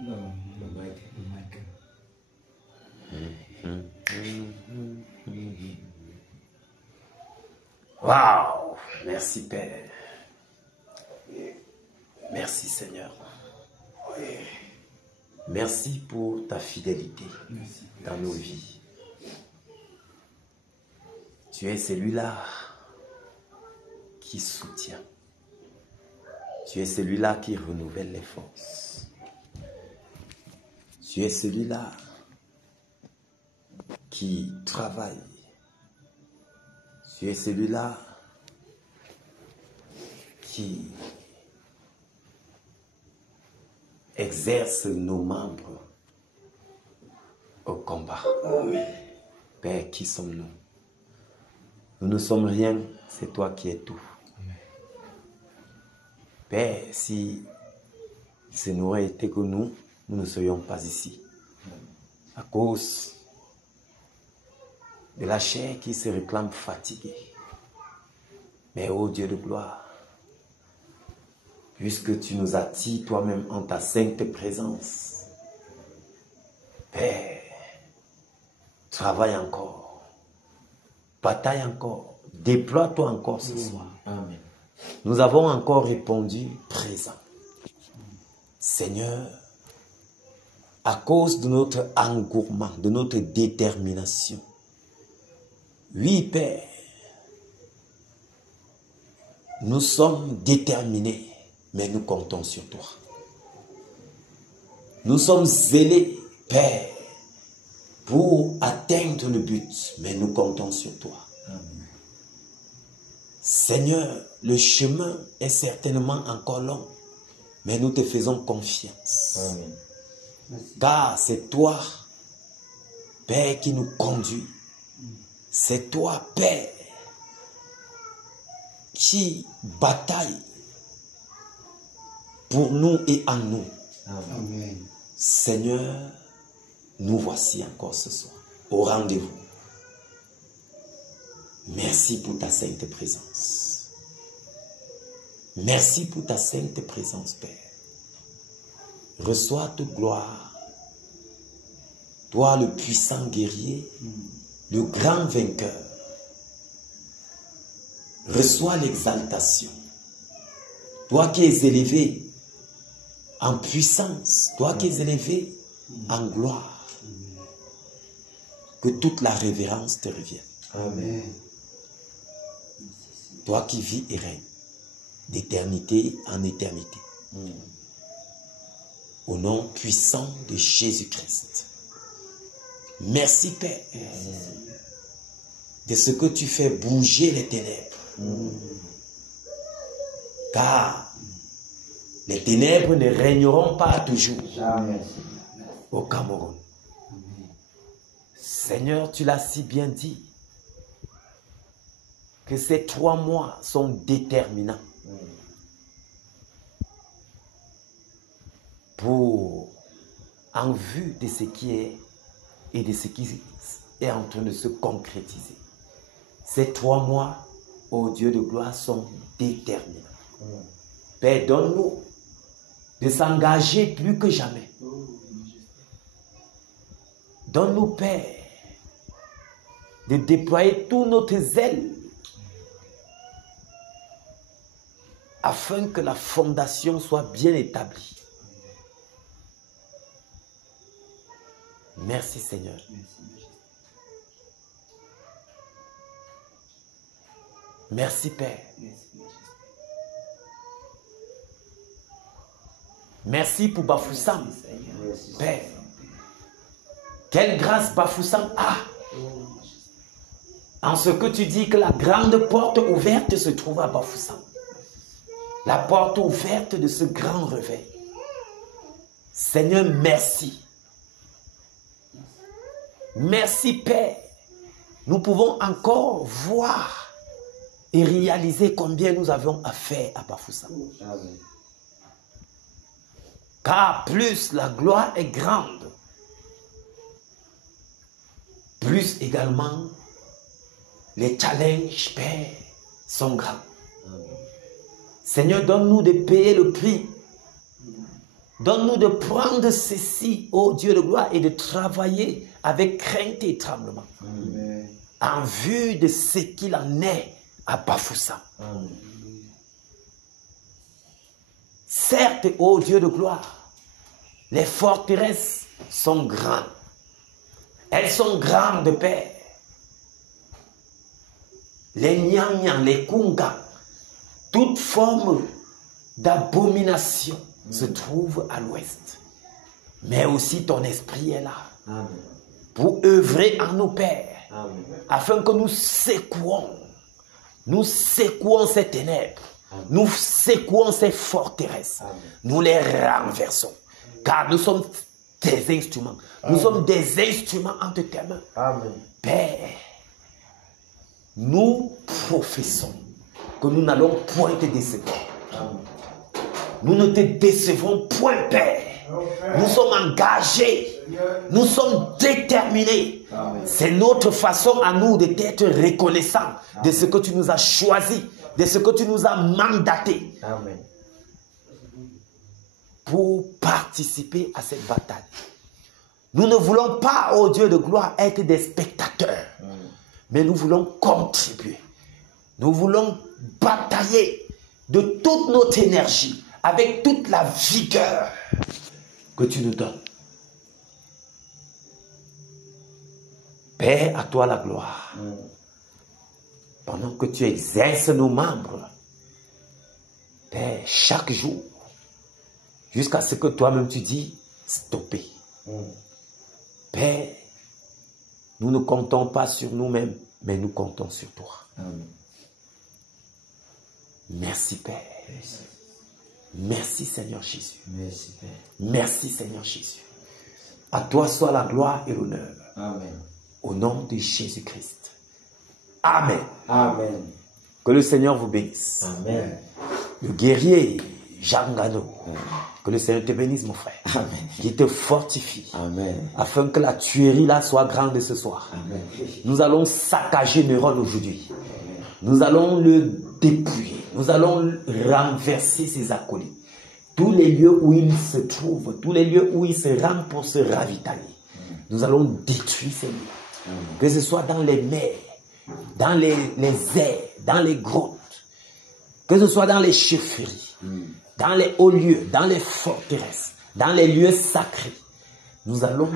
Non, le mic. Waouh! Merci Père. Merci Seigneur. Merci pour ta fidélité dans nos vies. Tu es celui-là qui soutient. Tu es celui-là qui renouvelle les forces. Tu es celui-là qui travaille. Tu es celui-là qui exerce nos membres au combat. Amen. Père, qui sommes-nous? Nous ne sommes rien, c'est toi qui es tout. Amen. Père, si ce n'aurait été que nous ne serions pas ici. À cause de la chair qui se réclame fatiguée. Mais ô Dieu de gloire, puisque tu nous attires toi-même en ta sainte présence, Père, travaille encore, bataille encore, déploie-toi encore ce soir. Amen. Nous avons encore répondu présent. Seigneur, à cause de notre engouement, de notre détermination, oui, Père, nous sommes déterminés, mais nous comptons sur toi. Nous sommes zélés, Père, pour atteindre le but, mais nous comptons sur toi. Amen. Seigneur, le chemin est certainement encore long, mais nous te faisons confiance. Amen. Car c'est toi, Père, qui nous conduit. C'est toi, Père, qui bataille pour nous et en nous. Amen. Seigneur, nous voici encore ce soir au rendez-vous. Merci pour ta sainte présence. Merci pour ta sainte présence, Père. Reçois toute gloire. Toi, le puissant guerrier, le grand vainqueur. Reçois l'exaltation. Toi qui es élevé en puissance, toi qui es élevé en gloire, que toute la révérence te revienne. Amen. Toi qui vis et règnes d'éternité en éternité. Au nom puissant de Jésus-Christ. Merci Père de ce que tu fais bouger les ténèbres. Car les ténèbres ne régneront pas toujours au Cameroun. Seigneur, tu l'as si bien dit que ces 3 mois sont déterminants pour, en vue de ce qui est et de ce qui est en train de se concrétiser. Ces 3 mois, ô Dieu de gloire, sont déterminants. Père, donne-nous de s'engager plus que jamais. Donne-nous, Père, de déployer tous notre zèle afin que la fondation soit bien établie. Merci Seigneur. Merci Père. Merci pour Bafoussam. Père, quelle grâce Bafoussam a en ce que tu dis que la grande porte ouverte se trouve à Bafoussam. La porte ouverte de ce grand réveil. Seigneur, merci. Merci Père. Nous pouvons encore voir et réaliser combien nous avons à faire à Bafoussam. Car plus la gloire est grande, plus également les challenges, Père, sont grands. Seigneur, donne-nous de payer le prix Donne-nous de prendre ceci, ô Dieu de gloire, et de travailler avec crainte et tremblement. Amen. En vue de ce qu'il en est à Bafoussam. Amen. Certes, ô Dieu de gloire, les forteresses sont grandes. Elles sont grandes, Père. Les Nyang-Nyang, les Kunga, toute forme d'abomination se trouve à l'ouest. Mais aussi ton esprit est là. Amen. Pour œuvrer en nos pères. Amen. Afin que nous secouons ces ténèbres. Amen. Nous secouons ces forteresses. Amen. Nous les renversons. Car nous sommes des instruments. Amen. Nous sommes des instruments entre tes mains. Amen. Père, nous professons que nous n'allons point te décevoir. Amen. Nous ne te décevrons point, Père. Nous sommes engagés. Nous sommes déterminés. C'est notre façon à nous d'être reconnaissants de ce que tu nous as choisi, de ce que tu nous as mandaté pour participer à cette bataille. Nous ne voulons pas, ô Dieu de gloire, être des spectateurs, mais nous voulons contribuer. Nous voulons batailler de toute notre énergie, avec toute la vigueur que tu nous donnes. Père, à toi la gloire. Pendant que tu exerces nos membres, Père, chaque jour, jusqu'à ce que toi-même tu dis, stopper. Père, nous ne comptons pas sur nous-mêmes, mais nous comptons sur toi. Merci, Père. Merci, Seigneur Jésus. Merci, Père. Merci, Seigneur Jésus. À toi soit la gloire et l'honneur. Amen. Au nom de Jésus-Christ. Amen. Amen. Que le Seigneur vous bénisse. Amen. Le guerrier Jean Gano. Que le Seigneur te bénisse, mon frère. Amen. Qu'il te fortifie. Amen. Afin que la tuerie là soit grande ce soir. Amen. Nous allons saccager Néron aujourd'hui. Nous allons le dépouiller. Nous allons renverser ses acolytes. Tous les lieux où il se trouve, tous les lieux où il se rend pour se ravitailler. Nous allons détruire ces lieux. Que ce soit dans les mers, dans les airs, dans les grottes, que ce soit dans les chefferies, dans les hauts lieux, dans les forteresses, dans les lieux sacrés. Nous allons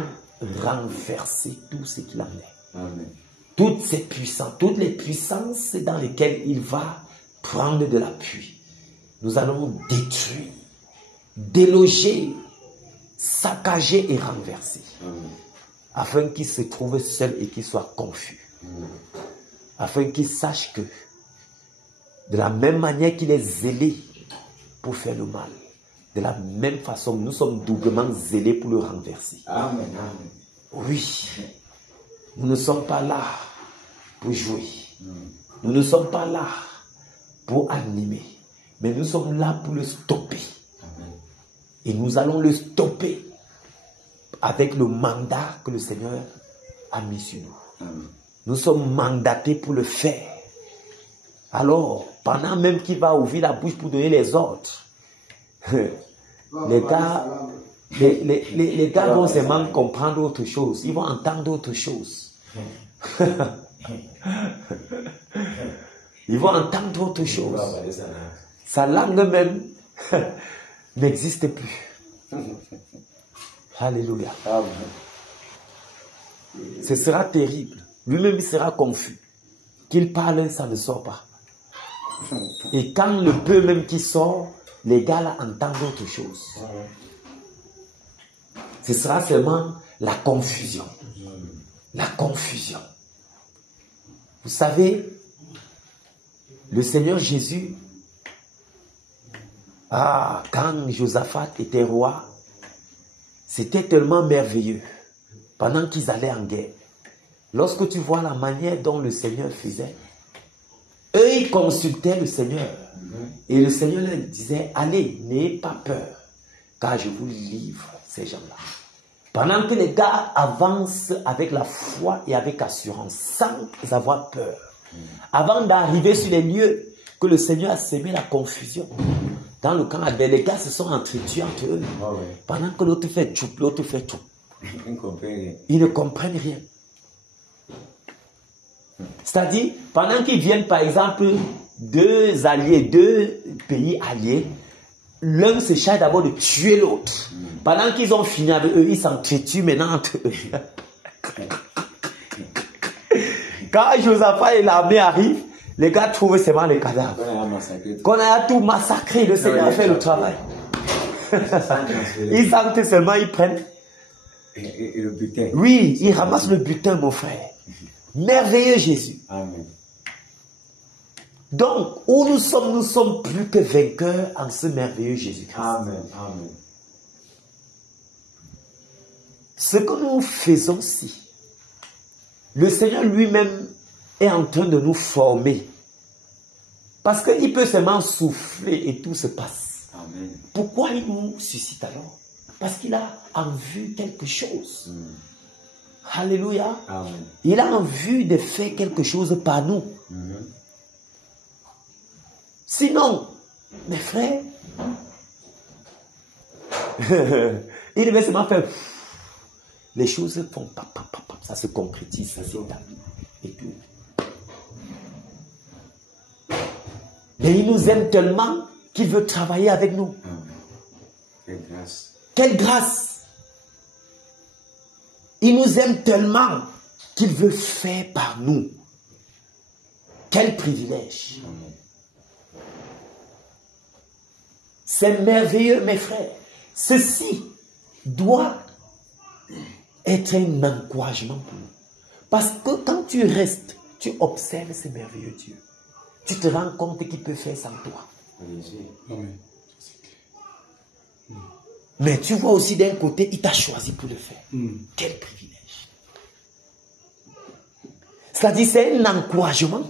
renverser tout ce qu'il en est. Amen. Toutes ces puissances, toutes les puissances dans lesquelles il va prendre de l'appui. Nous allons détruire, déloger, saccager et renverser. Afin qu'il se trouve seul et qu'il soit confus. Afin qu'il sache que de la même manière qu'il est zélé pour faire le mal, de la même façon nous sommes doublement zélés pour le renverser. Amen. Oui. Nous ne sommes pas là pour jouer. Nous ne sommes pas là pour animer. Mais nous sommes là pour le stopper. Amen. Et nous allons le stopper avec le mandat que le Seigneur a mis sur nous. Amen. Nous sommes mandatés pour le faire. Alors, pendant même qu'il va ouvrir la bouche pour donner les ordres, les gars vont seulement comprendre autre chose. Ils vont entendre autre chose. Ils vont entendre autre chose. Sa langue même n'existe plus. Alléluia. Ce sera terrible. Lui-même il sera confus. Qu'il parle, ça ne sort pas. Et quand le peu même qui sort, les gars là entendent autre chose. Ce sera seulement la confusion. La confusion. Vous savez, le Seigneur Jésus, quand Josaphat était roi, c'était tellement merveilleux. Pendant qu'ils allaient en guerre, lorsque tu vois la manière dont le Seigneur faisait, eux ils consultaient le Seigneur. Et le Seigneur leur disait, allez, n'ayez pas peur, car je vous livre ces gens-là. Pendant que les gars avancent avec la foi et avec assurance, sans avoir peur, avant d'arriver sur les lieux que le Seigneur a sémé la confusion, Dans le camp adverse, les gars se sont entretués entre eux. Ah ouais. Pendant que l'autre fait tchoup, l'autre fait tchoup. Ils ne comprennent rien. Ils ne comprennent rien. C'est-à-dire, pendant qu'ils viennent, par exemple, deux pays alliés, l'un se charge d'abord de tuer l'autre. Pendant qu'ils ont fini avec eux, ils s'entretuent maintenant entre eux. Quand Josaphat et l'armée arrivent, les gars trouvent seulement les cadavres. Qu'on a tout massacré, le Seigneur a fait le travail. Ils sentent seulement, ils prennent. Et le butin. Oui, ils ramassent le butin, mon frère. Merveilleux Jésus. Amen. Donc, où nous sommes plus que vainqueurs en ce merveilleux Jésus-Christ. Amen. Amen. Ce que nous faisons ci, le Seigneur lui-même est en train de nous former. Parce qu'il peut seulement souffler et tout se passe. Amen. Pourquoi il nous suscite alors? Parce qu'il a en vue quelque chose. Alléluia. Amen. Il a en vue de faire quelque chose par nous. Sinon, mes frères, il devait seulement faire. Les choses font ça se concrétise, ça s'établit et tout. Mais il nous aime tellement qu'il veut travailler avec nous. Quelle grâce. Quelle grâce! Il nous aime tellement qu'il veut faire par nous. Quel privilège! C'est merveilleux, mes frères. Ceci doit être un encouragement pour nous. Parce que quand tu restes, tu observes ce merveilleux Dieu. Tu te rends compte qu'il peut faire sans toi. Amen. Mais tu vois aussi d'un côté, il t'a choisi pour le faire. Quel privilège. C'est-à-dire, c'est un encouragement.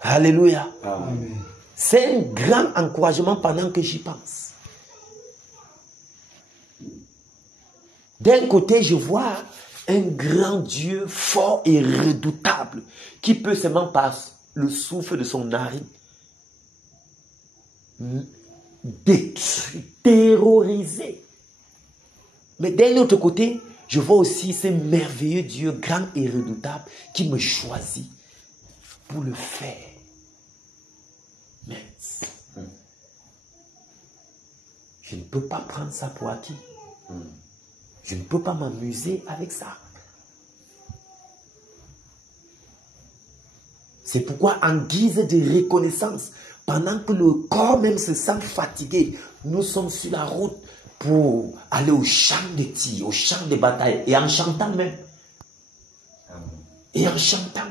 Alléluia. Amen. C'est un grand encouragement pendant que j'y pense. D'un côté, je vois un grand Dieu fort et redoutable qui peut seulement par le souffle de son narine détruire, terroriser. Mais d'un autre côté, je vois aussi ce merveilleux Dieu grand et redoutable qui me choisit pour le faire. Mais je ne peux pas prendre ça pour acquis. Je ne peux pas m'amuser avec ça. C'est pourquoi, en guise de reconnaissance, pendant que le corps même se sent fatigué, nous sommes sur la route pour aller au champ de tir, au champ de bataille, et en chantant même. Et en chantant.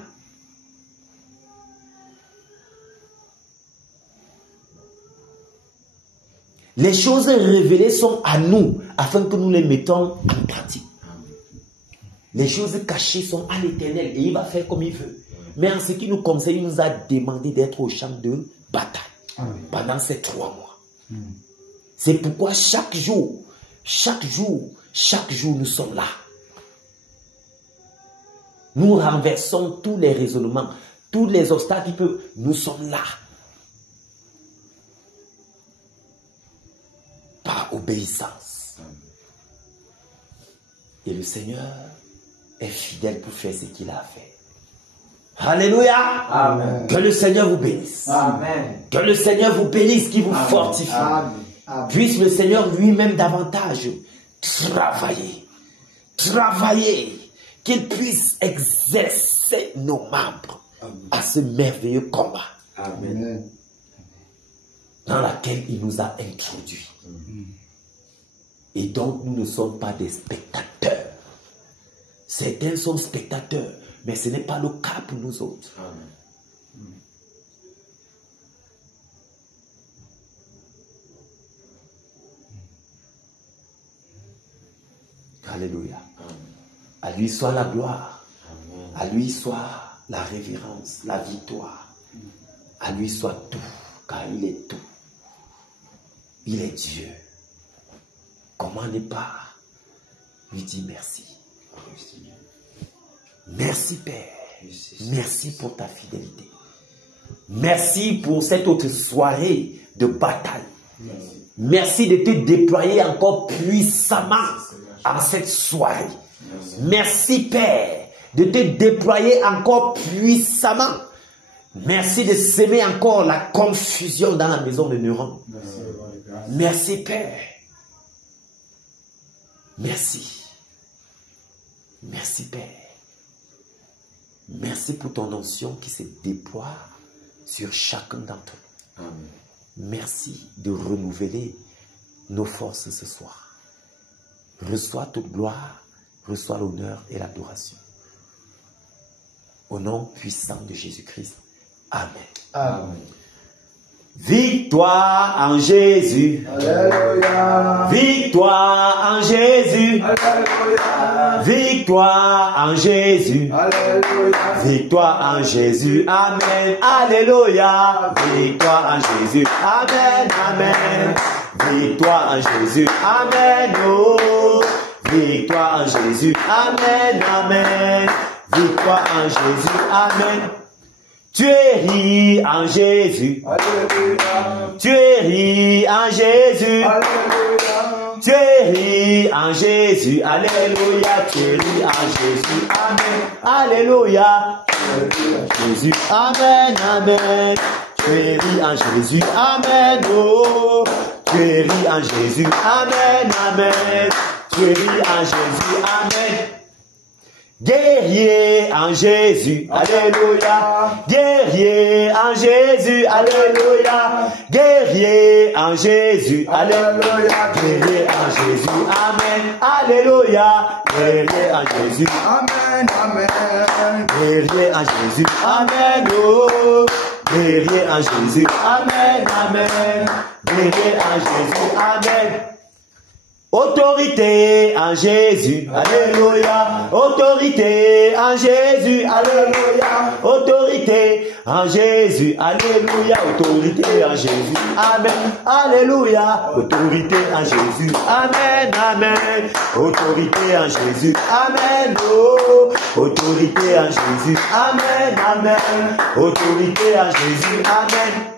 Les choses révélées sont à nous, afin que nous les mettons en pratique. Les choses cachées sont à l'Éternel, et il va faire comme il veut. Mais en ce qui nous concerne, il nous a demandé d'être au champ de bataille pendant ces 3 mois. C'est pourquoi chaque jour, nous sommes là. Nous renversons tous les raisonnements, tous les obstacles qui peuvent. Nous sommes là. Par obéissance. Et le Seigneur est fidèle pour faire ce qu'il a fait. Alléluia. Amen. Que le Seigneur vous bénisse. Amen. Que le Seigneur vous bénisse, qu'il vous fortifie. Amen. Puisse le Seigneur lui-même davantage travailler, qu'il puisse exercer nos membres à ce merveilleux combat Amen. dans lequel il nous a introduits. Et donc nous ne sommes pas des spectateurs. Certains sont spectateurs, mais ce n'est pas le cas pour nous autres. Amen. Alléluia. À lui soit la gloire. Amen. À lui soit la révérence, la victoire. À lui soit tout, car il est tout. Il est Dieu. Comment ne pas lui dis merci. Merci Père. Merci pour ta fidélité. Merci pour cette autre soirée de bataille. Merci de te déployer encore puissamment en cette soirée. Merci Père de te déployer encore puissamment. Merci de s'aimer encore la confusion dans la maison de Neuron. Merci Père. Merci. Merci Père. Merci pour ton onction qui se déploie sur chacun d'entre nous. Amen. Merci de renouveler nos forces ce soir. Reçois toute gloire, reçois l'honneur et l'adoration. Au nom puissant de Jésus-Christ. Amen. Amen. Victoire en Jésus. Alléluia. Victoire en Jésus. Alléluia. Victoire en Jésus. Alléluia. Victoire en Jésus. Amen. Alléluia. Victoire en Jésus. Amen. Amen. Victoire en Jésus. Amen. Oh. Victoire en Jésus. Amen. Amen. Victoire en Jésus. Amen. Tu es ri en Jésus. Alléluia. Tu es ri en Jésus. Alléluia. Tu es ri en Jésus. Alléluia. Tu es ri en Jésus. Amen. Alléluia. Jésus. Amen. Amen. Tu es ri en Jésus. Amen. Oh. Tu es ri en Jésus. Amen. Amen. Tu es ri en Jésus. Amen. Guerrier en Jésus, alléluia. Guerrier en Jésus, alléluia. Guerrier en Jésus, alléluia. Guerrier en Jésus, amen, alléluia. Guerrier en Jésus, Amen. Amen. guerrier en Jésus, amen, oh. Guerrier en Jésus, amen, amen. Guerrier en Jésus, amen. Autorité en Jésus, alléluia. Autorité en Jésus, alléluia. Autorité en Jésus, alléluia. Autorité en Jésus, amen, alléluia. Autorité en Jésus, amen, amen. Autorité en Jésus, amen, oh. Autorité en Jésus, amen, amen. Autorité en Jésus, amen.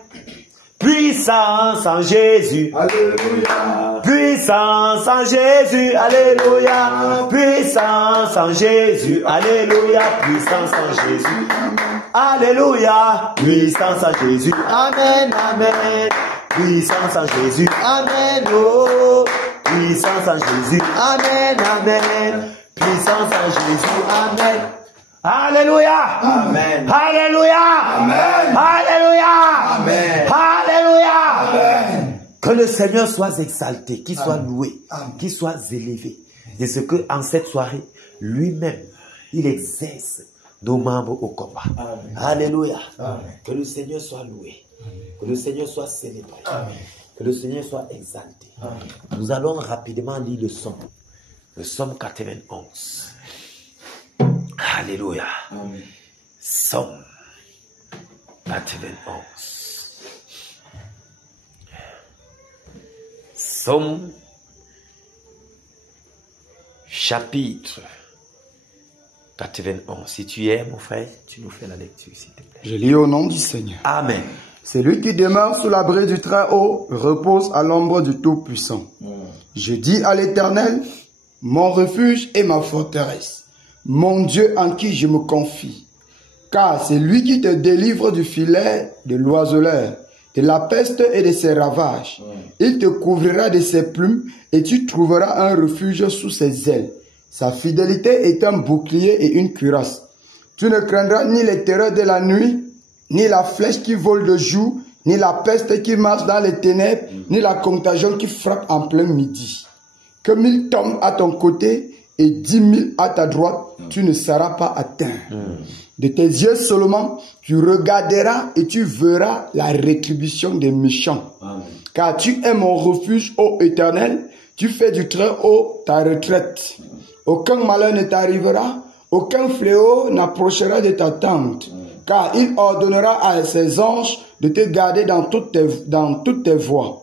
Puissance en Jésus. Alléluia. Puissance en Jésus. Alléluia. Puissance en Jésus. Alléluia. Puissance en Jésus. Alléluia. Puissance en Jésus. Amen. Amen. Puissance en Jésus. Amen. Oh. Puissance en Jésus. Amen. Amen. Puissance en Jésus. Amen. Alléluia. Amen. Alléluia. Amen. Alléluia. Amen. Alléluia. Amen. Que le Seigneur soit exalté, qu'il soit loué, Amen. qu'il soit élevé. De ce que en cette soirée, lui-même, il exerce nos membres au combat. Amen. Alléluia. Amen. Que le Seigneur soit loué. Que le Seigneur soit célébré. Amen. Que le Seigneur soit exalté. Amen. Nous allons rapidement lire le psaume. Le psaume 91. Alléluia. Amen. Psaume 91. Psaume chapitre 91. Si tu es, mon frère, tu nous fais la lecture, s'il te plaît. Je lis au nom du Seigneur. Amen. Celui qui demeure sous l'abri du Très-Haut repose à l'ombre du Tout-Puissant. Je dis à l'Éternel, mon refuge et ma forteresse, mon Dieu en qui je me confie. Car c'est lui qui te délivre du filet de l'oiseleur, de la peste et de ses ravages. Il te couvrira de ses plumes et tu trouveras un refuge sous ses ailes. Sa fidélité est un bouclier et une cuirasse. Tu ne craindras ni les terreurs de la nuit, ni la flèche qui vole de jour, ni la peste qui marche dans les ténèbres, ni la contagion qui frappe en plein midi. Que 1000 tombent à ton côté et 10 000 à ta droite, tu ne seras pas atteint. De tes yeux seulement, tu regarderas et tu verras la rétribution des méchants. Amen. Car tu es mon refuge, ô Éternel, tu fais du Très-Haut ta retraite. Aucun malheur ne t'arrivera, aucun fléau n'approchera de ta tente. Car il ordonnera à ses anges de te garder dans toutes tes voies.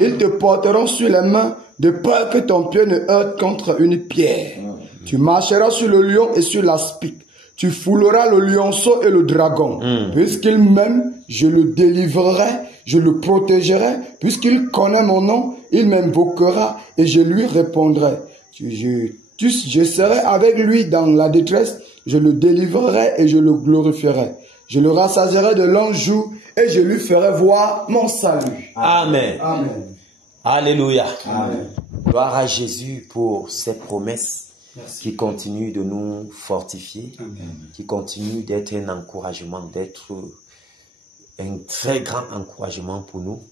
Ils te porteront sur les mains de peur que ton pied ne heurte contre une pierre. Tu marcheras sur le lion et sur l'aspic. Tu fouleras le lionceau et le dragon. Puisqu'il m'aime, je le délivrerai, je le protégerai. Puisqu'il connaît mon nom, il m'invoquera et je lui répondrai. Je serai avec lui dans la détresse, je le délivrerai et je le glorifierai. Je le rassasierai de longs jours et je lui ferai voir mon salut. Amen. Amen. Alléluia. Amen. Gloire à Jésus pour ses promesses. Merci. Qui continue de nous fortifier, Amen. qui continue d'être un encouragement, d'être un très grand encouragement pour nous.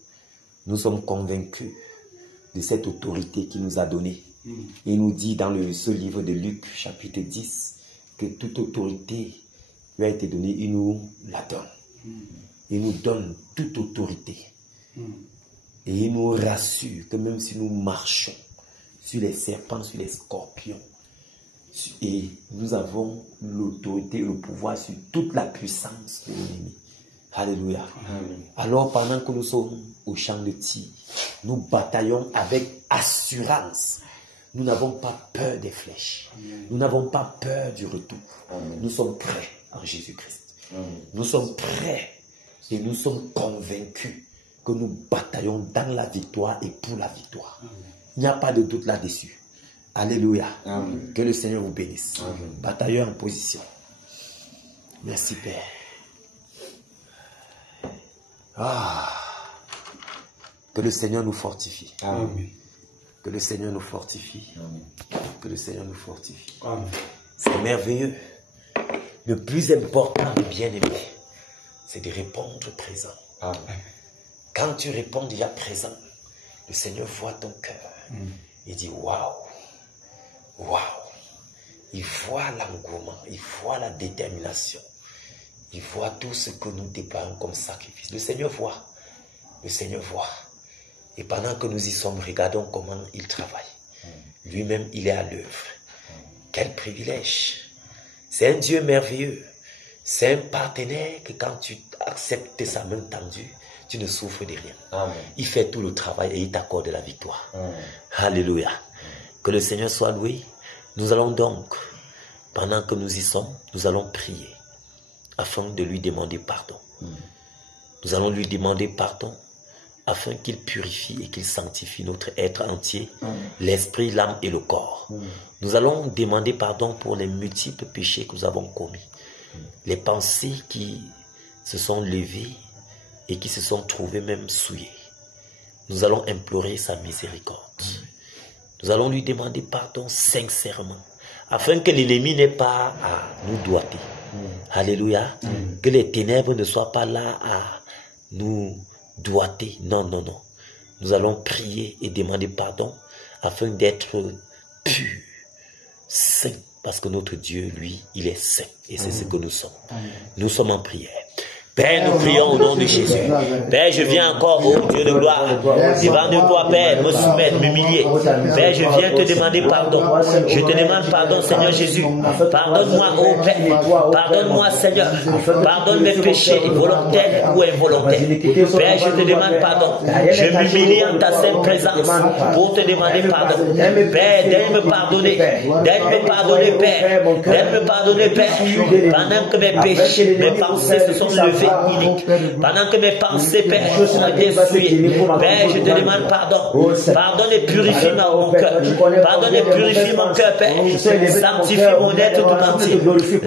Nous sommes convaincus de cette autorité qu'il nous a donnée. Il nous dit dans ce livre de Luc, chapitre 10, que toute autorité lui a été donnée, il nous la donne. Il nous donne toute autorité. Et il nous rassure que même si nous marchons sur les serpents, sur les scorpions, et nous avons l'autorité et le pouvoir sur toute la puissance de l'ennemi. Alléluia. Amen. Alors pendant que nous sommes au champ de tir, nous bataillons avec assurance. Nous n'avons pas peur des flèches. Amen. Nous n'avons pas peur du retour. Amen. Nous sommes prêts en Jésus-Christ. Nous sommes prêts et nous sommes convaincus que nous bataillons dans la victoire et pour la victoire. Amen. Il n'y a pas de doute là-dessus. Alléluia. Amen. Que le Seigneur vous bénisse. Amen. Bataillons en position. Merci Père. Que le Seigneur nous fortifie. Amen. Que le Seigneur nous fortifie. Amen. Que le Seigneur nous fortifie. C'est merveilleux. Le plus important, bien-aimé, c'est de répondre présent. Amen. Quand tu réponds déjà présent, le Seigneur voit ton cœur. Il dit waouh. Waouh! Il voit l'engouement, il voit la détermination, il voit tout ce que nous déployons comme sacrifice. Le Seigneur voit, le Seigneur voit. Et pendant que nous y sommes, regardons comment il travaille. Lui-même, il est à l'œuvre. Quel privilège! C'est un Dieu merveilleux. C'est un partenaire que quand tu acceptes sa main tendue, tu ne souffres de rien. Amen. Il fait tout le travail et il t'accorde la victoire. Amen. Alléluia. Que le Seigneur soit loué. Nous allons donc, pendant que nous y sommes, nous allons prier afin de lui demander pardon. Nous allons lui demander pardon afin qu'il purifie et qu'il sanctifie notre être entier, l'esprit, l'âme et le corps. Nous allons demander pardon pour les multiples péchés que nous avons commis, les pensées qui se sont levées et qui se sont trouvées même souillées. Nous allons implorer sa miséricorde. Nous allons lui demander pardon sincèrement, afin que l'ennemi n'ait pas à nous doiter. Alléluia. Que les ténèbres ne soient pas là à nous doiter. Non, non, non. Nous allons prier et demander pardon, afin d'être purs, saints, parce que notre Dieu, lui, il est saint, et c'est ce que nous sommes. Nous sommes en prière. Père, nous prions au nom de Jésus. Père, je viens encore, oh Dieu de gloire, devant de toi, Père, me soumettre, m'humilier. Père, je viens te demander pardon. Je te demande pardon, Seigneur Jésus. Pardonne-moi, oh Père. Pardonne-moi, Seigneur. Pardonne mes péchés, volontaires ou involontaires. Père, je te demande pardon. Je m'humilie en ta sainte présence pour te demander pardon. Père, daigne me pardonner. Daigne me pardonner, Père. Daigne me pardonner, Père. Pendant que mes péchés, mes pensées se sont levées inique. Pendant que mes pensées, Père, ont été souillées. Père, je te demande pardon. Pardonne et purifie mon cœur. Pardonne et purifie mon cœur, Père. Sanctifie mon être tout entier.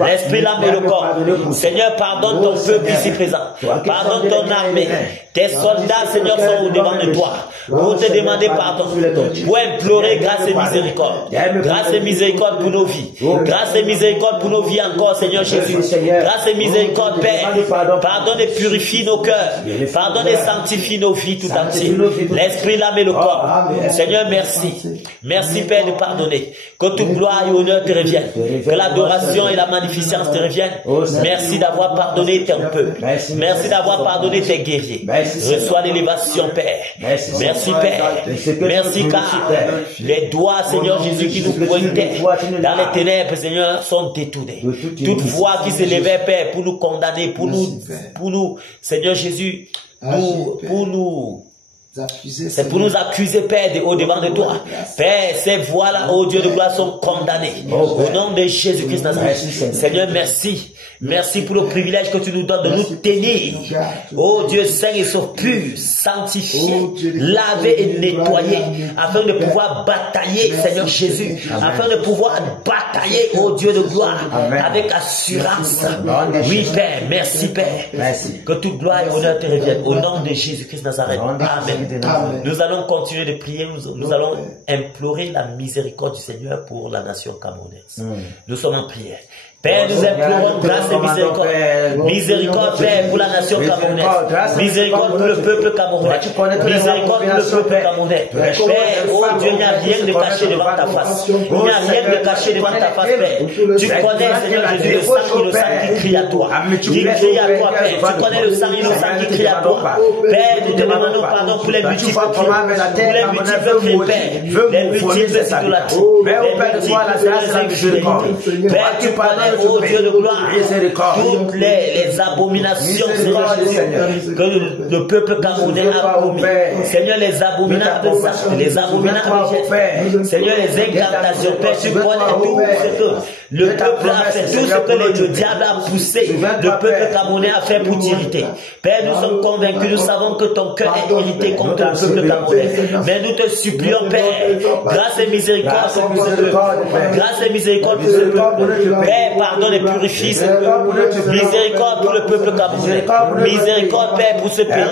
L'esprit, l'âme et le corps. Seigneur, pardonne ton peuple ici présent. Pardonne ton armée. Tes soldats, Seigneur, sont au-devant de toi. Pour te demander pardon. Pour implorer grâce et miséricorde. Grâce et miséricorde pour nos vies. Grâce et miséricorde pour nos vies encore, Seigneur Jésus. Grâce et miséricorde, Père. Pardonne et purifie nos cœurs. Pardonne et sanctifie nos vies tout entier. L'esprit, l'âme et le corps. Seigneur, merci. Merci, Père, de pardonner. Que toute gloire et honneur te reviennent. Que l'adoration et la magnificence te reviennent. Merci d'avoir pardonné ton peuple. Merci d'avoir pardonné tes guerriers. Reçois l'élévation, Père. Merci, Père. Merci, car les doigts, Seigneur Jésus, qui nous pointaient dans les ténèbres, Seigneur, sont détournés. Toute voix qui s'élevait, Père, pour nous condamner, pour nous, Seigneur Jésus, pour nous C'est pour nous accuser, Père, au-devant de toi. Père, ces voix-là, oh Dieu de gloire, sont condamnées. Au nom de Jésus-Christ Nazareth. Seigneur, merci. Merci pour le privilège que tu nous donnes de nous tenir. Oh Dieu saint et sauf pur, sanctifié, lavé et nettoyé, afin de pouvoir batailler, Seigneur Jésus, afin de pouvoir batailler, oh Dieu de gloire, avec assurance. Oui, Père, merci, Père. Que toute gloire et honneur te reviennent. Au nom de Jésus-Christ Nazareth. Amen. Nous allons continuer de prier, nous allons implorer la miséricorde du Seigneur pour la nation camerounaise. Nous sommes en prière. Père, nous implorons grâce et miséricorde. Miséricorde, Père, pour la nation camerounaise. Miséricorde pour le peuple camerounais. Miséricorde pour le peuple camerounais. Père, oh Dieu, il n'y a rien de caché devant ta face. Il n'y a rien de caché devant ta face, Père. Tu connais, Seigneur Jésus, le sang qui crie à toi. Qui crie à toi, Père. Tu connais le sang innocent qui crie à toi. Père, nous te demandons pardon pour les multiples crimes. Pour les multiples crimes, Père. Les multiples idolâtries. Les multiples infidélités. Père, tu connais, oh Dieu de gloire, toutes les abominations, Seigneur Jésus, que le peuple camerounais a commis. Seigneur, les abominables actes, les abominables gestes, Seigneur, les incantations, Père, tu connais tout ce que le peuple a fait, tout ce que le diable a poussé, le peuple camerounais a fait pour t'irriter. Père, nous sommes convaincus, nous savons que ton cœur est irrité contre le peuple camerounais. Mais nous te supplions, Père, grâce et miséricorde pour ce peuple. Grâce et miséricorde pour ce peuple. Père, pardonne et purifie ce peuple. Miséricorde pour le peuple camerounais. Miséricorde, Père, pour ce pays.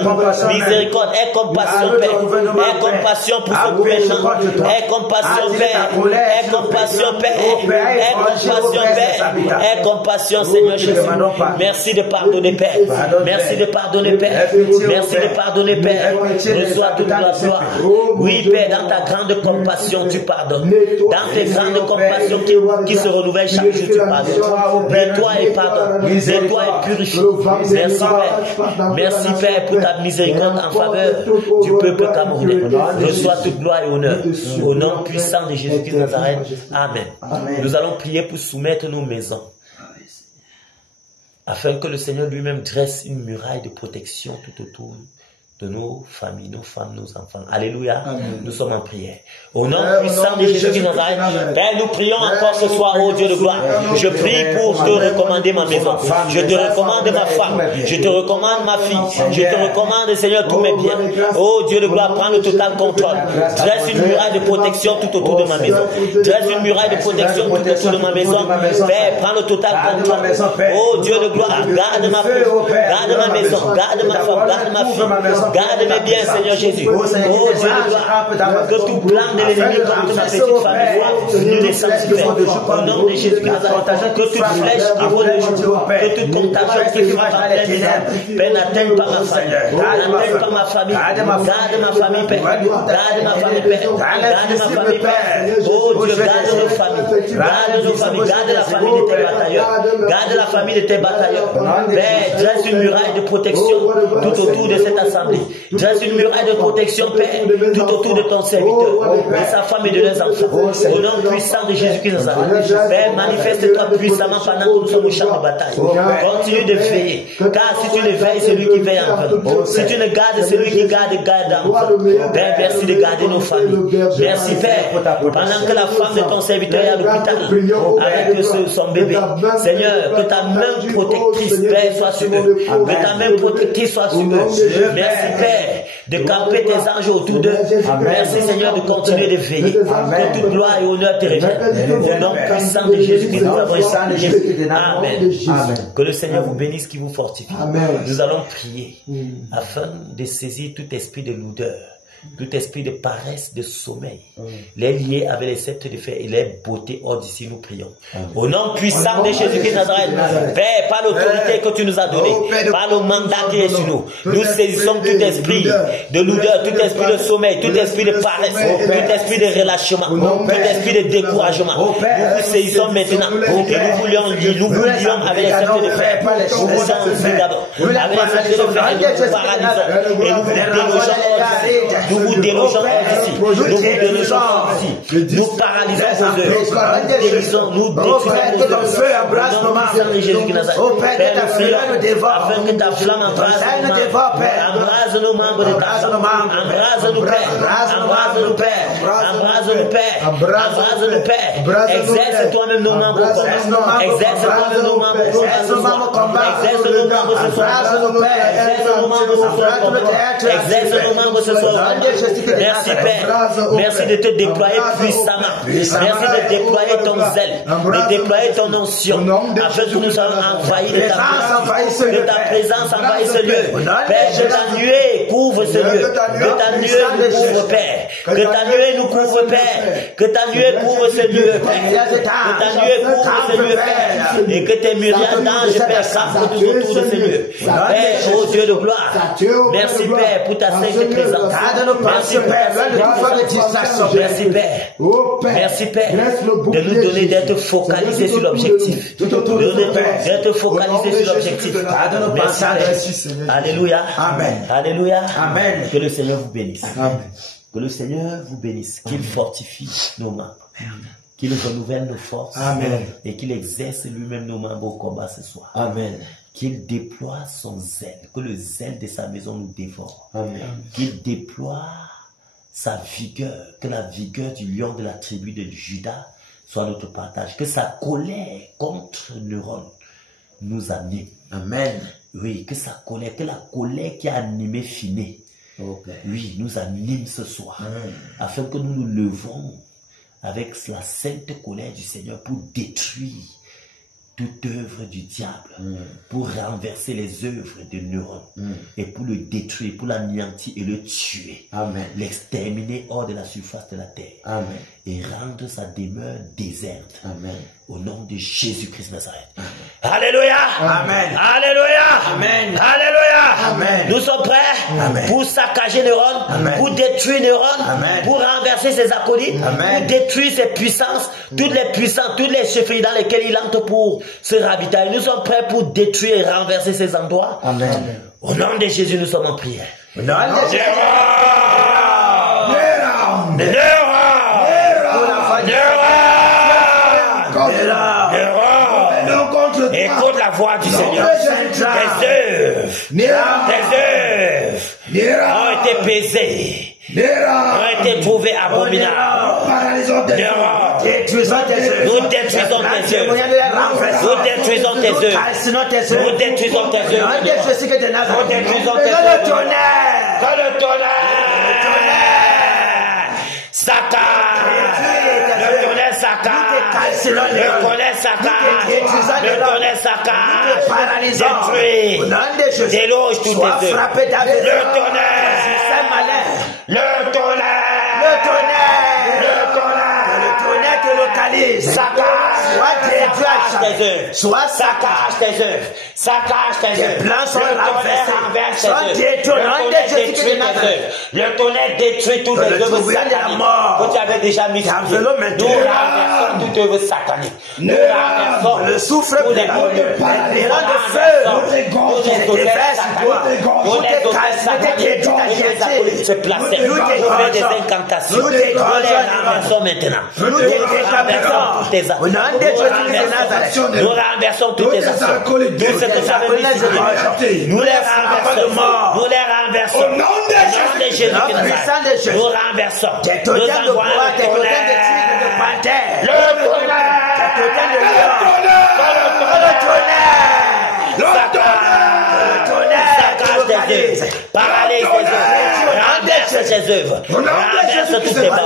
Miséricorde, aie compassion, Père. Aie compassion pour ce gouvernement. Aie compassion, Père. Aie compassion, Père. Aie compassion, Père. Aie compassion, Seigneur Jésus. Merci de pardonner, Père. Merci de pardonner, Père. Merci de pardonner, Père. Reçois toute la gloire. Oui, Père, dans ta grande compassion, tu pardonnes. Dans tes grandes compassions qui se renouvellent chaque jour, tu pardonnes. Nettoie et pardonne. Nettoie et purifie. Merci, Père. Merci, Père, pour ta miséricorde en faveur du peuple camerounais. Reçois toute gloire et honneur. Au nom puissant de Jésus-Christ de Nazareth. Amen. Nous allons prier pour soumettre nos maisons, afin que le Seigneur lui-même dresse une muraille de protection tout autour de nos familles, nos femmes, nos enfants. Alléluia. Amen. Nous sommes en prière. Au nom puissant de Jésus-Christ de Nazareth, Père, nous prions encore ce soir, ô Dieu de gloire. Je prie pour te recommander ma maison. Je te recommande ma femme. Je te recommande ma fille. Je te recommande, Seigneur, tous mes biens. Ô Dieu de gloire, prends le total contrôle. Dresse une muraille de protection tout autour de ma maison. Dresse une muraille de protection tout autour de ma maison. Père, prends le total contrôle. Ô Dieu de gloire, garde ma fille, garde ma maison, garde ma femme, garde ma fille. Garde mes biens, Seigneur Jésus. Oh Dieu de gloire, que tout plan de l'ennemi contre ma petite famille soit nous les sanctifie. Au nom de Jésus Christ, que toute flèche qui vaut le jour, que toute contagion qui frappe en plein visage, Père, n'atteigne pas ma famille, n'atteigne pas ma famille. Garde ma famille, Père. Garde ma famille, Père. Garde ma famille, Père. Oh Dieu, garde nos familles. Garde nos familles. Garde la famille de tes batailleurs. Garde la famille de tes batailleurs. Père, dresse une muraille de protection tout autour de cette assemblée. Dresse une muraille de protection, Père, tout autour de ton serviteur, de sa femme et de leurs enfants. Au nom puissant de Jésus-Christ, Père, manifeste-toi puissamment pendant que nous sommes au champ de bataille. Continue de veiller, car si tu ne veilles, c'est lui qui veille en vain. Si tu ne gardes, c'est lui qui garde en vain. Père, merci de garder nos familles. Merci, Père, pendant que la femme de ton serviteur est à l'hôpital avec son bébé. Seigneur, que ta main protectrice, Père, soit sur eux. Que ta main protectrice soit sur eux. Merci, Père, de camper tes anges autour d'eux. Merci, Seigneur, de continuer de veiller. Que toute gloire et honneur te reviennent. Au nom puissant de Jésus-Christ, nous avons prié. Amen. Que le Seigneur vous bénisse, qui vous fortifie. Nous allons prier afin de saisir tout esprit de lourdeur, tout esprit de paresse, de sommeil, les liés avec les sceptres de fer et les beautés hors d'ici, nous prions. Au nom puissant de Jésus-Christ de Nazareth, Père, par l'autorité que tu nous as donnée, par le mandat qui est sur nous, nous saisissons tout esprit de lourdeur, tout esprit de sommeil, tout esprit de paresse, tout esprit de relâchement, tout esprit de découragement. Nous vous saisissons maintenant et nous voulions avec les sceptres de fer, nous vous avec les sceptres de fer et nous vous paralysons et nous vous délogeons Nous vous délogeons ici. Nous vous délogeons ici. Nous paralysons vos œuvres. Nous détruisons vos œuvres. Au nom de Jésus qui Nazareth. Père, afin que ta flamme embrase nos membres de ta flamme. Embrase-nous, Père. Embrase-nous, Père. Embrase-nous, Père. Embrase-nous, Père. Exerce toi-même nos membres au combat. Exerce toi-même nos membres au combat. Exerce nos membres ce soir. Exerce nos membres ce soir. Exerce nos membres ce soir. Merci, Père. Merci de te déployer puissamment. Merci de déployer ton zèle, de déployer ton onction, afin que nous soyons envahis de ta présence. Que ta présence envahisse ce lieu. Père, que ta nuée couvre ce lieu. Que ta nuée nous couvre, Père. Que ta nuée nous couvre, Père. Que ta nuée couvre ce lieu, Père. Que ta nuée couvre ce lieu, Père. Et que tes myriades d'anges, Père, campent tout autour de ce lieu. Père, ô Dieu de gloire, merci, Père, pour ta sainte présence. Merci, Père, merci, Père. Merci, Père, de nous donner d'être focalisés sur l'objectif. D'être focalisés sur l'objectif. Merci, Père. Alléluia. Amen. Alléluia. Amen. Que le Seigneur vous bénisse. Amen. Que le Seigneur vous bénisse. Qu'il fortifie nos membres. Qu'il renouvelle nos forces. Amen. Et qu'il exerce lui-même nos membres au combat ce soir. Amen. Qu'il déploie son zèle. Que le zèle de sa maison nous dévore. Amen. Qu'il déploie sa vigueur. Que la vigueur du lion de la tribu de Juda soit notre partage. Que sa colère contre Neuron nous anime. Amen. Oui, que sa colère, que la colère qui a animé Finé, Okay. oui, nous anime ce soir. Afin que nous nous levons avec la sainte colère du Seigneur pour détruire toute œuvre du diable, pour renverser les œuvres de Neuron et pour le détruire, pour l'anéantir et le tuer. Amen. L'exterminer hors de la surface de la terre. Amen. Et rendre sa demeure déserte. Amen. Au nom de Jésus-Christ Nazareth. Alléluia. Amen. Alléluia. Amen. Alléluia. Amen. Nous sommes prêts Amen. pour saccager Neuron, Amen. pour détruire Neuron, Amen. pour renverser ses acolytes, Amen. pour détruire ses puissances, toutes les puissances, toutes les chefferies dans lesquelles il entre pour se ravitailler. Nous sommes prêts pour détruire et renverser ces endroits. Amen. Au nom de Jésus, nous sommes en prière. Au nom de Jésus. Écoute la voix du Seigneur. Tes œuvres ont été pesées, ont été trouvées abominables. Nous détruisons tes œuvres. Nous détruisons tes œuvres. Nous détruisons tes œuvres. Nous détruisons tes œuvres. Que le tonnerre. Saccage. Le tonnerre saccage. Le tonnerre saccage. Le tonnerre saccage. Détruis. Déloge toutes tes œuvres. Le tonnerre. Le tonnerre te localise. Saccage tes œuvres. Saccage tes œuvres. Saccage tes œuvres. Le tonnerre renverse tes œuvres. Le tonnerre détruit toutes les œuvres sataniques que tu avais déjà mis sur pied. Nous renversons toute œuvre satanique. Nous renversons le souffle pour les bonheurs. Les rayons de feu. Pour les hôtels sataniques. Pour les hôtels sataniques. Pour les acolytes se placer. Pour faire des incantations. Nous les renversons maintenant. Nous renversons toutes tes actions. Nous renversons toutes tes actions. Tout ce que tu avais mis sur pied. Nous les renversons. Nous les renversons. Au nom de Jésus. Nous renversons. Nous envoyons le tonnerre. Le tonnerre. Saccage tes œuvres. Paralyse tes œuvres. Renverse tes œuvres. Renverse toutes tes bombes.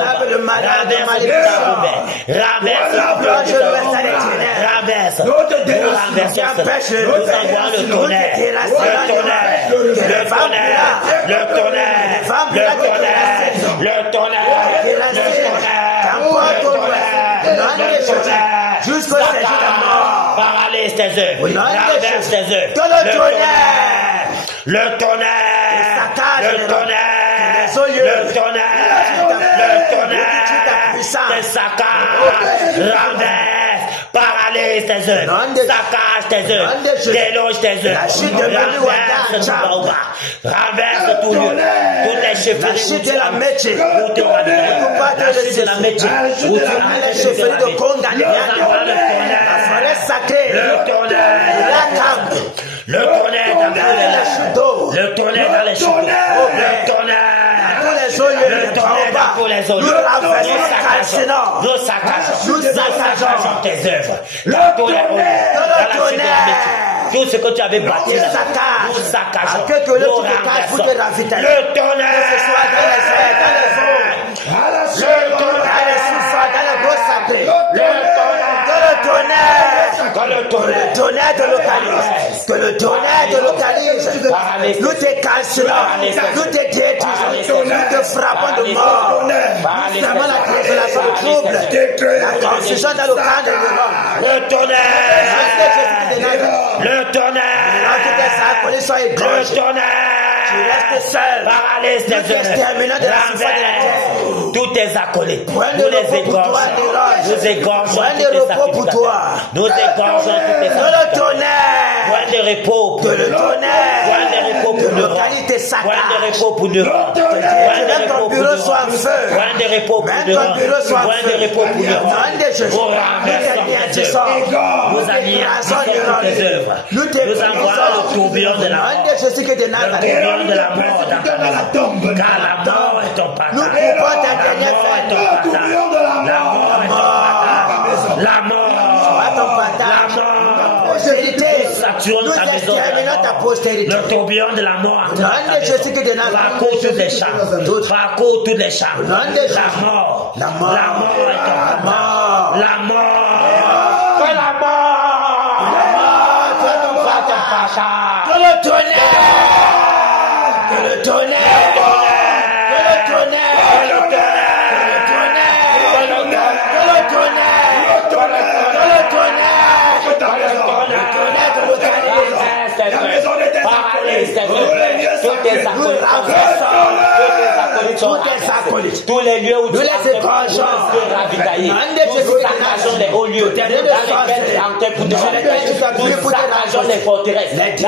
Renverse tout ta poubelle. Renverse tout ta renverse. Nous renversons ça. Nous envoyons le tonnerre. Jusqu'au séjour de mort. Paralyse tes œuvres. Renverse tes œuvres. Le tonnerre. Tes saccages. Renverse. paralyse tes œuvres, saccage tes œuvres, déloge tes œuvres, renverse tout lieu, toutes les chefferies où tu as métier, où tu as la chute de la métier, où tu as les chefferies de condamné, la forêt sacrée, le tonnerre, la campe, le tonnerre dans les chutes d'eau, le tonnerre dans les chutes d'eau, le tonnerre, le tonnerre dans tous les eaux, nous saccageons tes œuvres, dans tous les eaux, dans la chute de la métier. Tout ce que tu avais bâti, nous saccageons, nous renversons. Le tonnerre, que ce soit dans les airs, dans les eaux, le tonnerre, dans les soufres, dans les beaux sacrés, que le tonnerre te localise, que le tonnerre te localise, nous te calcinons, nous te détruisons, nous te frappons de mort, vraiment la désolation, le trouble, la confusion dans le cadre de l'homme, le tonnerre, le tonnerre, le tonnerre, tu restes seul, paralyse tes œuvres, tous tes acolytes, nous les égorgeons, nous égorgeons toutes tes sacrificateurs, nous égorgeons toutes tes sacrificateurs, point de repos pour le tonnerre, point de repos pour le roi, point de repos pour le roi, point de repos pour le roi, point de repos pour le roi, point de repos pour le roi, nous renversons tes œuvres, nous anéantissons toutes tes œuvres, nous envoyons le tourbillon de la mort, le tourbillon de la mort dans ta maison, car la mort est ton partage, la mort est ton partage, la mort saturons ta maison, le tourbillon de la mort, parcours toutes les chambres, parcours toutes les chambres, la mort est ton partage, la mort, que la mort, que le tonnerre, que le tonnerre, que le tonnerre, que le tous les lieux où tu es ravitaillé, nous saccageons les hauts lieux dans lesquels tu es entré pour te ravitailler, nous saccageons les forteresses dans lesquelles tu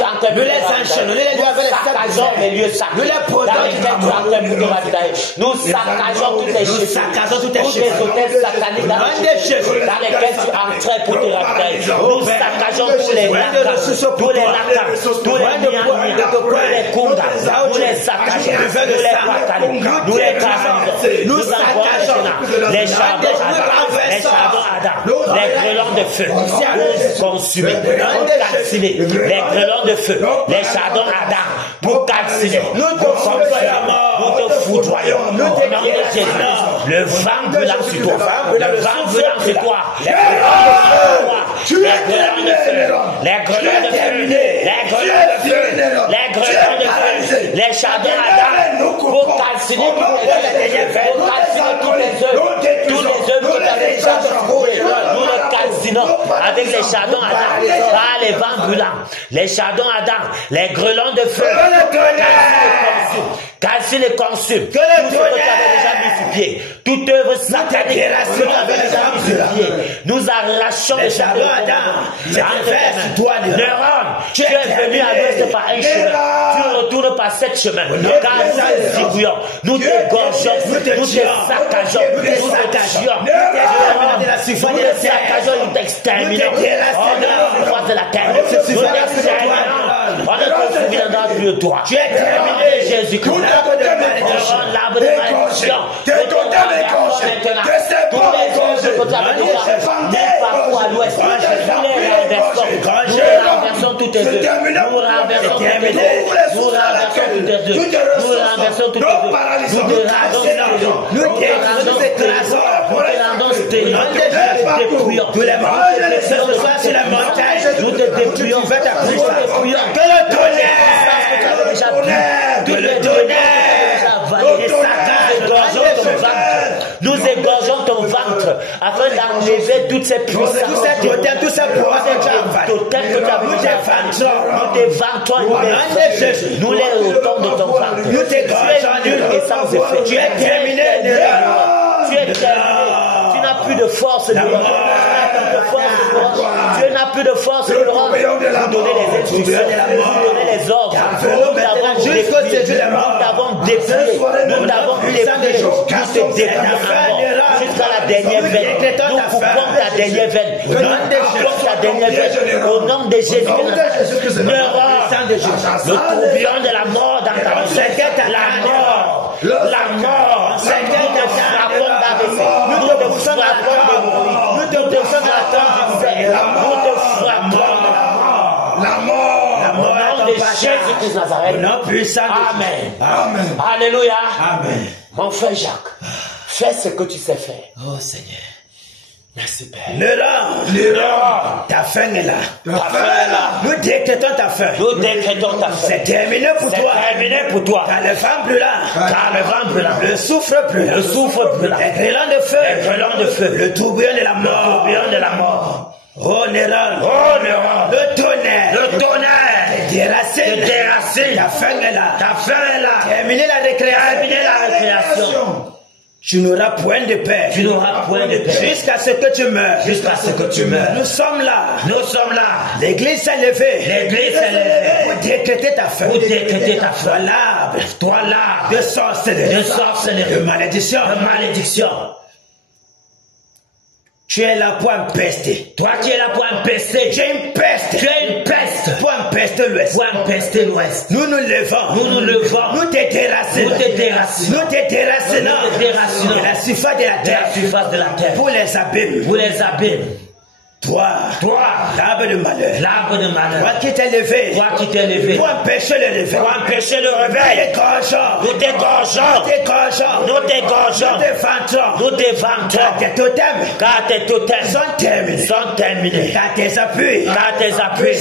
es entré pour te ravitailler, nous saccageons les lieux sacrés dans lesquels tu es entré pour te ravitailler, nous saccageons toutes les chefferies, tous les hôtels sataniques dans lesquels tu es entré pour te ravitailler, nous saccageons tous les lacas, tous les miamis, tous les kundas, nous les saccageons, nous les partageons, nous les caramélisons, nous envoyons les chardons Adam, les grêlons de feu, pour consumer, pour calciner, les grêlons de feu, les chardons Adam, pour calciner, pour consommer, nous te foudroyons, au nom de Jésus, le vent brûlant sur toi, le vent brûlant sur toi, les grêlons de feu, les grêlons de feu, les grêlons de feu, les grêlons de feu, les chardons Adam, pour calciner toutes les œuvres que tu avais déjà trouvées. Nous les calcinons avec les chardons Adam, par les vents brûlants, les chardons Adam, les grêlons de feu, calcine et consume tout ce que tu avais déjà mis sur pied, toute œuvre satanique que tu avais déjà mis sur pied. Nous arrachons les chardons Adam. Neuron, tu es venu à l'ouest par un chemin, tu retournes par 7 chemins, car nous te zigouillons, nous te gorgeons, nous te saccageons, nous te tuons, nous te saccageons, nous t'exterminons. On est la face de la terre, nous t'exterminons. On ne te souviendra plus de toi. Tu es terminé, Jésus-Christ. On l'arbre de malédiction. Maintenant, tous les œuvres que tu avais déjà partout à l'ouest, nous les renversons toutes tes œuvres. Nous renversons toutes tes œuvres. Nous renversons toutes tes œuvres. Nous renversons toutes tes œuvres. Nous te rendons stérile. Nous te rendons stérile. Nous te dépouillons. Nous te dépouillons sur la montagne. Nous te dépouillons. Nous te dépouillons. Que le nous égorgeons ton ventre afin d'enlever toutes ces puissances, tous ces totems que tu as nous t'éventrons, nous les ôtons de ton ventre. Tu es nul et sans effet. Tu es terminé. Tu es terminé. Tu n'as plus de force de de force, Dieu n'a plus de force pour donner les instructions, pour donner les ordres. Nous t'avons défié, nous t'avons défié, nous te défions jusqu'à la dernière veine. Nous coupons ta dernière veine. Nous coupons ta dernière veine. Au nom de Jésus, nous trouvions de la mort dans ta vie. La mort, nous te frappons de mourir. Nous te frappons du fer. Nous te frappons La mort. au nom de Jésus-Christ de Nazareth. Amen. Amen. Alléluia. Amen. Mon frère Jacques, fais ce que tu sais faire. Oh Seigneur. Merci Père. L'heure, ta fin est là. Ta fin est là. Nous décrétons ta fin. Nous décrétons ta fin. C'est terminé pour C'est toi. terminé pour toi. Car le vent brûlant. Car le vent brûlant. Le souffle brûlant. Le souffle brûlant. Les grêlons de feu. Les grêlons de feu. Le tourbillon de la Le mort. tourbillon de la mort. Oh Néron. Oh Néron. Le tonnerre. Le tonnerre. Déracine. Déracine. Ta fin est là. Ta fin est là. Terminer la récréation. Terminer la récréation. Tu n'auras point de paix. Tu n'auras point de paix. Jusqu'à ce que tu meurs. Jusqu'à ce que tu meurs. Nous sommes là. Nous sommes là. L'église s'est levée. L'église s'est levée. Pour décréter ta fin. Pour décréter ta fin. Toi l'arbre. Toi là. De sorcellerie. De sorcellerie. De malédiction. De malédiction. Tu es là pour empester. Toi qui es là pour empester. Tu es une peste. Tu es une peste. Pour empester l'Ouest. Pour empester l'Ouest. Nous nous levons. Nous nous levons. Nous te déracinons. Nous te déracinons. Nous te déracinons. Nous te déracinons. De la surface de la De terre. la surface de la terre. Pour les abîmes. Pour les abîmes. Toi. L'arbre de malheur. L'arbre de malheur. Toi qui t'es levé. Toi qui t'es levé. Pour empêcher le réveil. Pour empêcher le réveil. Nous t'égorgeons. Nous t'égorgeons. Nous t'éventrons. Nous t'éventrons. Tes totems. Car tes totems sont terminés. Car tes appuis.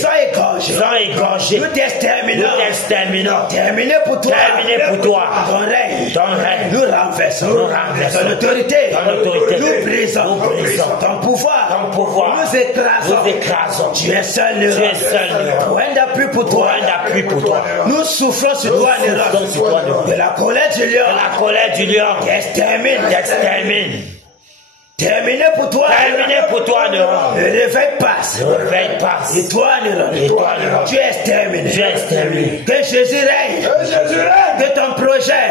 Sont égorgés. Nous t'exterminons. Terminé pour toi. Terminé pour toi. Ton règne. Nous renversons. Ton autorité. Nous brisons. Ton pouvoir. Nous écrasons. Tu es seul, point d'appui pour toi. Nous souffrons sur toi, de la colère du lion. T'extermine. Terminé pour toi, Néron. Le réveil passe. Et toi, Néron, tu es exterminé. Que Jésus règne. Que ton projet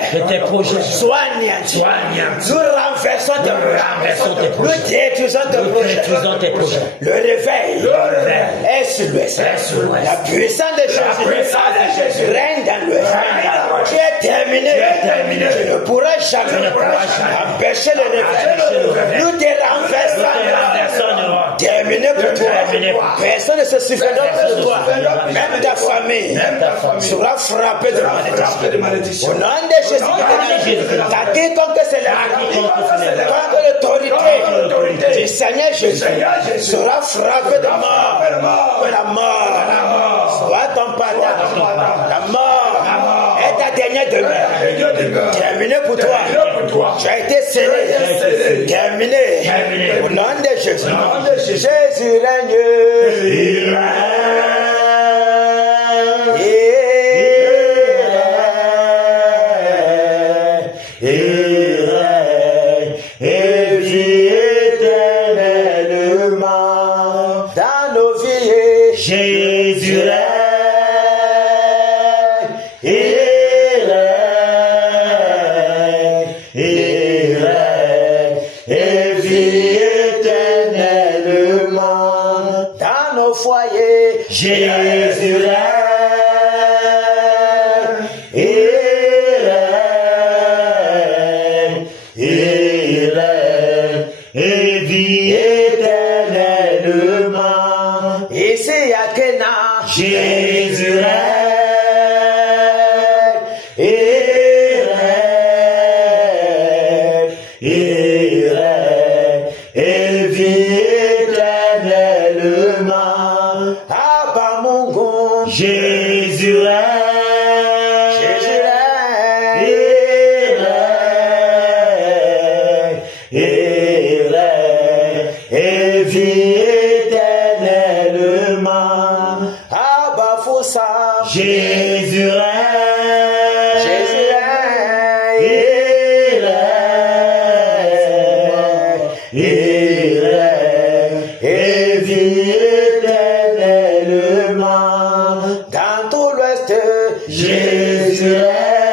soit anéanti. Nous renversons tes projets. Nous détruisons tes projets. Le réveil est sur l'Ouest. La puissance de Jésus règne dans l'Ouest. Tu es terminé. Tu ne pourras jamais empêcher le réveil. Nous te renversons. Terminé pour toi. Personne ne se suffira de toi. Même ta famille sera frappée de malédiction. Au nom de Jésus, t'as quiconque se lève contre l'autorité du Seigneur Jésus sera frappé de mort. Que la mort soit ton partage. La mort est ta dernière demeure. Terminé pour toi. Tu as été scellé. Terminé. Au nom de Jésus. Jésus règne. Et vit éternellement dans nos vies. Jésus règne. Et vit éternellement dans nos foyers. Jésus règne. Et vit éternellement. Ici à Kéna, Jésus règne. Et vit éternellement. Abba Mungu, Jésus règne. Et vit éternellement. Abba Foussa, Jésus règne. Et dans tout l'Ouest. Jésus est,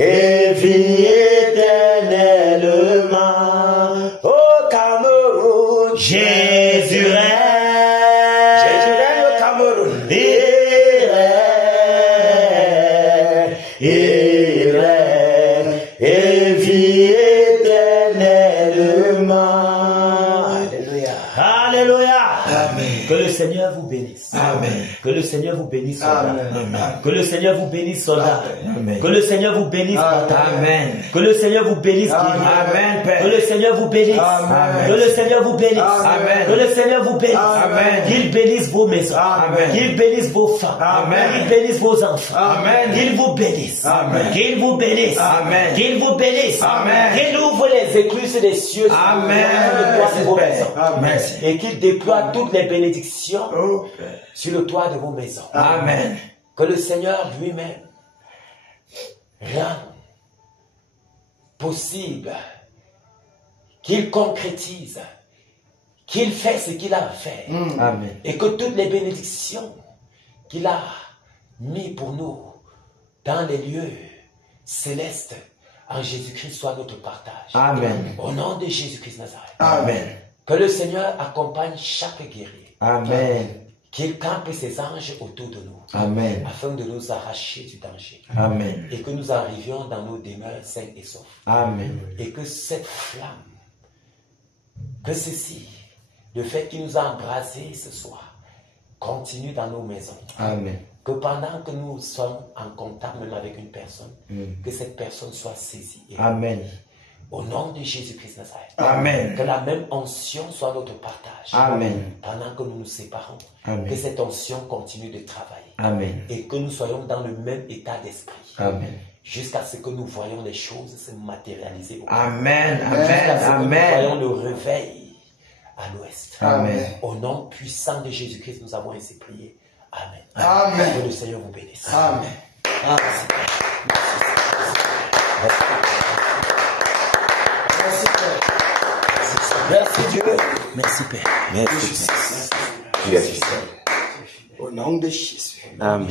et vit éternellement au Cameroun. Jésus règne au Cameroun. Il règne et vit éternellement. Alléluia. Alléluia. Amen. Que le Seigneur vous bénisse. Amen. Que le Seigneur vous bénisse, soldat. Amen. Que le Seigneur vous bénisse, soldat. Amen. Que le Seigneur vous bénisse, Amen. Que le Seigneur vous bénisse, Amen. Que le Seigneur vous bénisse. Amen. Que le Seigneur vous bénisse. Amen. Que le Seigneur vous bénisse. Amen. Qu'il bénisse vos maisons. Amen. Qu'il bénisse vos femmes. Amen. Qu'il bénisse vos enfants. Amen. Qu'il vous bénisse. Amen. Qu'il vous bénisse. Amen. Qu'il vous bénisse. Amen. Qu'il ouvre les écluses des cieux. Amen. Amen. Et qu'il déploie toutes les bénédictions sur le toit de vos maisons. Amen. Que le Seigneur lui-même rende possible qu'il concrétise, qu'il fait ce qu'il a fait. Amen. Et que toutes les bénédictions qu'il a mis pour nous dans les lieux célestes en Jésus-Christ soient notre partage. Amen. Au nom de Jésus-Christ Nazareth. Amen. Que le Seigneur accompagne chaque guerrier. Amen. Qu'il campe ses anges autour de nous. Amen. Afin de nous arracher du danger. Amen. Et que nous arrivions dans nos demeures sains et saufs. Amen. Et que cette flamme, que ceci, le fait qu'il nous a embrasés ce soir, continue dans nos maisons. Amen. Que pendant que nous sommes en contact même avec une personne, que cette personne soit saisie. Amen. Au nom de Jésus-Christ Nazareth. Amen. Que la même onction soit notre partage. Amen. Pendant que nous nous séparons. Amen. Que cette onction continue de travailler. Amen. Et que nous soyons dans le même état d'esprit. Amen. Jusqu'à ce que nous voyons les choses se matérialiser. Amen. Amen. Jusqu'à ce que nous voyons le réveil à l'ouest. Amen. Au nom puissant de Jésus-Christ, nous avons ainsi prié. Amen. Amen. Que le Seigneur vous bénisse. Amen. Merci. Merci Dieu. Merci Père. Merci. Merci. Au nom de Jésus. Amen.